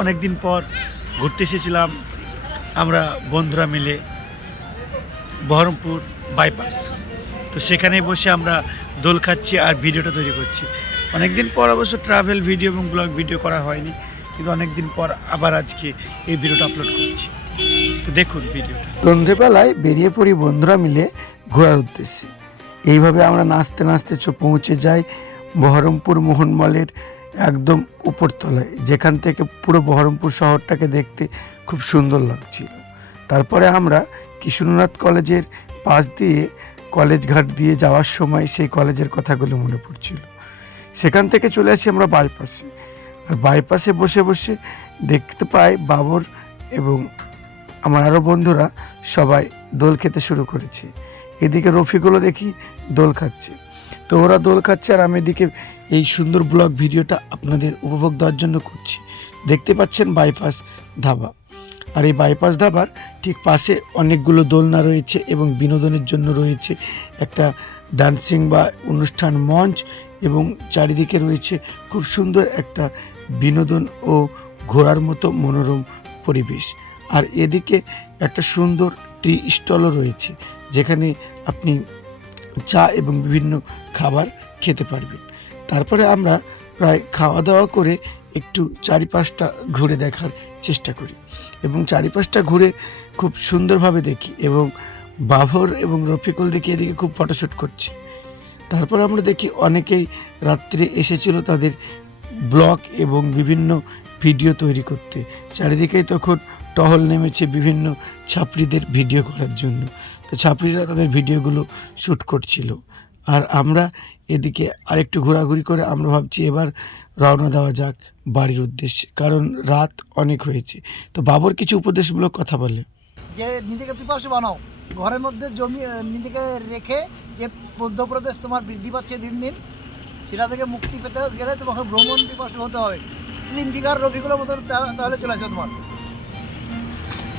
অনেক দিন পর ঘুরতে এসেছিলাম আমরা বন্ধুরা মিলে বহরমপুর বাইপাস। তো সেখানে বসে আমরা দোল খাচ্ছি আর ভিডিওটা তৈরি করছি। অনেক দিন পর অবশ্য ট্রাভেল ভিডিও এবং ব্লগ ভিডিও করা হয়নি, কিন্তু অনেক দিন পর আবার আজকে এই ভিডিওটা আপলোড করছি। তো দেখুন ভিডিওটা। সন্ধেবেলায় বেরিয়ে পড়ি বন্ধুরা মিলে ঘোরার উদ্দেশ্যে। এইভাবে আমরা নাচতে নাচতে পৌঁছে যাই বহরমপুর মোহনমলের একদম উপরতলায়। যেখান থেকে পুরো বহরমপুর শহরটাকে দেখতে খুব সুন্দর লাগছিল। তারপরে আমরা কিশোরনাথ কলেজের পাশ দিয়ে কলেজ ঘাট দিয়ে যাওয়ার সময় সেই কলেজের কথাগুলো মনে পড়ছিল। সেখান থেকে চলে আসি আমরা বাইপাসে। আর বাইপাসে বসে বসে দেখতে পাই বাবর এবং আমার আরও বন্ধুরা সবাই দোল খেতে শুরু করেছে। এদিকে রফিকুলও দেখি দোল খাচ্ছে। তো ওরা দোল খাচ্ছে আর আমি এদিকে এই সুন্দর ব্লগ ভিডিওটা আপনাদের উপভোগ দেওয়ার জন্য করছি। দেখতে পাচ্ছেন বাইপাস ধাবা। আর এই বাইপাস ধাবার ঠিক পাশে অনেকগুলো দোলনা রয়েছে এবং বিনোদনের জন্য রয়েছে একটা ডান্সিং বা অনুষ্ঠান মঞ্চ এবং চারিদিকে রয়েছে খুব সুন্দর একটা বিনোদন ও ঘোরার মতো মনোরম পরিবেশ। আর এদিকে একটা সুন্দর টি স্টলও রয়েছে, যেখানে আপনি চা এবং বিভিন্ন খাবার খেতে পারবেন তারপরে আমরা প্রায় খাওয়া দাওয়া করে একটু চারিপাশটা ঘুরে দেখার চেষ্টা করি এবং চারিপাশটা ঘুরে খুব সুন্দরভাবে দেখি এবং বাভর এবং রফিকুল দেখি এদিকে খুব ফটোশ্যুট করছে। তারপর আমরা দেখি অনেকেই রাত্রে এসেছিল তাদের ব্লগ এবং বিভিন্ন ভিডিও তৈরি করতে। চারিদিকেই তখন টহল নেমেছে বিভিন্ন ছাত্রীদের ভিডিও করার জন্য। তো ছাত্রীরা তাদের ভিডিওগুলো শ্যুট করছিল। আর আমরা এদিকে আরেকটু ঘোরাঘুরি করে আমরা ভাবছি এবার রওনা দেওয়া যাক বাড়ির উদ্দেশ্যে, কারণ রাত অনেক হয়েছে। তো বাবর কিছু উপদেশমূলক কথা বলে। যে নিজেকে পিপাসু বানাও। ঘরের মধ্যে জমি নিজেকে রেখে যে মধ্যপ্রদেশ তোমার বৃদ্ধি পাচ্ছে দিন দিন, সেটা থেকে মুক্তি পেতে গেলে তোমাকে ভ্রমণ পিপাসু হতে হবে। স্লিম ফিগার, রবিগুলোর মতো তাহলে চলে আসবে তোমার।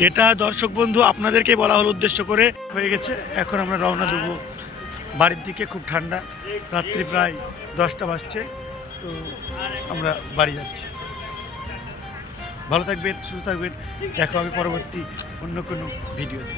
এটা দর্শক বন্ধু আপনাদেরকে বলা হলো উদ্দেশ্য করে। হয়ে গেছে, এখন আমরা রওনা দেবো বাড়ির দিকে, খুব ঠান্ডা। রাত্রি প্রায় দশটা বাজছে, তো আমরা বাড়ি যাচ্ছি। ভালো থাকবেন, সুস্থ থাকবেন। দেখা হবে পরবর্তী অন্য কোনো ভিডিওতে।